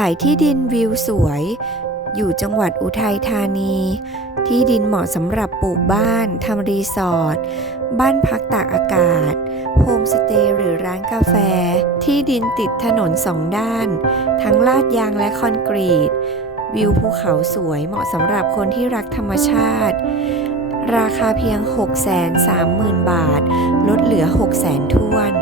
ขายที่ดินวิวสวย อยู่จังหวัดอุทัยธานี ที่ดินเหมาะสำหรับปลูกบ้านทำรีสอร์ทบ้านพักตากอากาศโฮมสเตย์หรือร้านกาแฟ ที่ดินติดถนนสองด้าน ทั้งลาดยางและคอนกรีต วิวภูเขาสวยเหมาะสำหรับคนที่รักธรรมชาติ ราคาเพียง 630,000 บาท ลดเหลือ 600,000ทวน